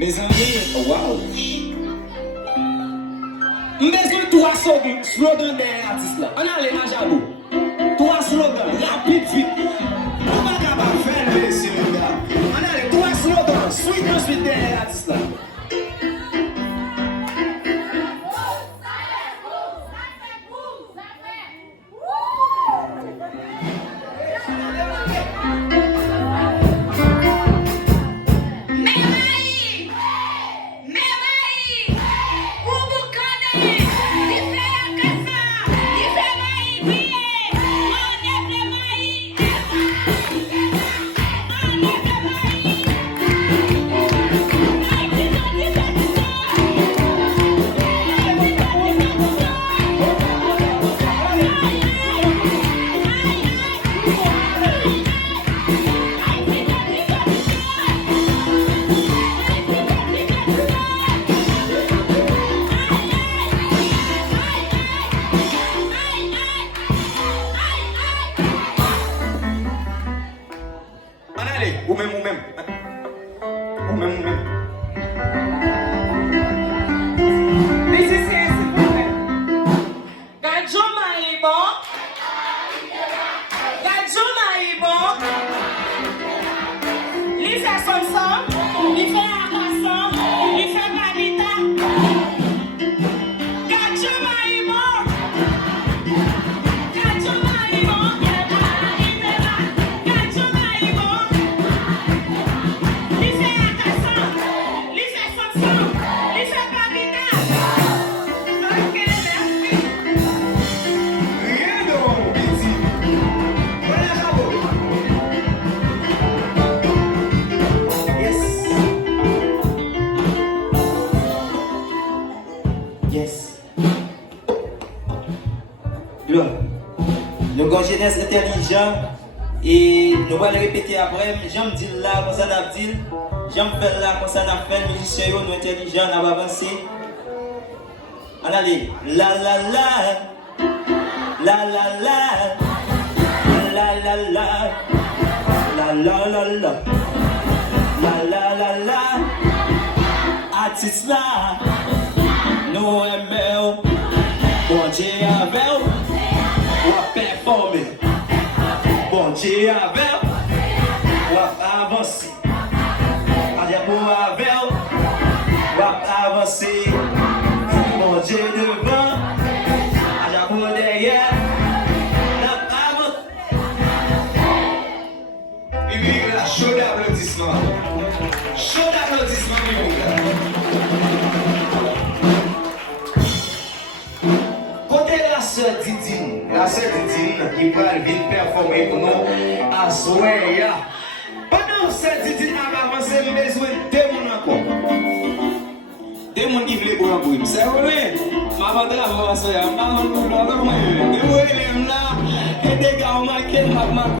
Mezanmi, wow. Mezanmi, tu as sauvé, slogan des artistes là. On a les majabou. Ou même. This is Sezisman. Gajuma ibo. Gajuma ibo. Lisa Sonson. Ife Akason. Ife Balita. Gajuma ibo. Gajuma ibo. Gajuma ibo. Lisa Akason. Lisa Sonson. Lisa Balita. Rien de mon petit. Voilà, bravo. Yes. Là, nous avons une jeunesse intelligente et nous allons le répéter après. J'aime dire là, comme ça n'a dit. J'aime faire là, comme ça n'a fait. Nous sommes nous intelligents, nous avons avancé. On allait. La la la. La la la. La la la. La la la la. La la la la. Artiste là. Nous aimons. Bon Dieu avec. On va performer. Bon Dieu avec. On va avancer. Allez pour avec. On va avancer. Bon Dieu devant. Allez pour derrière. La avance. Il y a chaud d'applaudissements. Chaud d'applaudissements, côté la sœur Didine qui va venir performer pour nous à Soya. Pendant que sœur Didine a avancé, nous avons besoin de deux personnes encore. Deux personnes qui veulent boire pour nous. C'est vrai. Ma femme travaille à Soya. Ma femme travaille à Soya. Et des gars, on m'a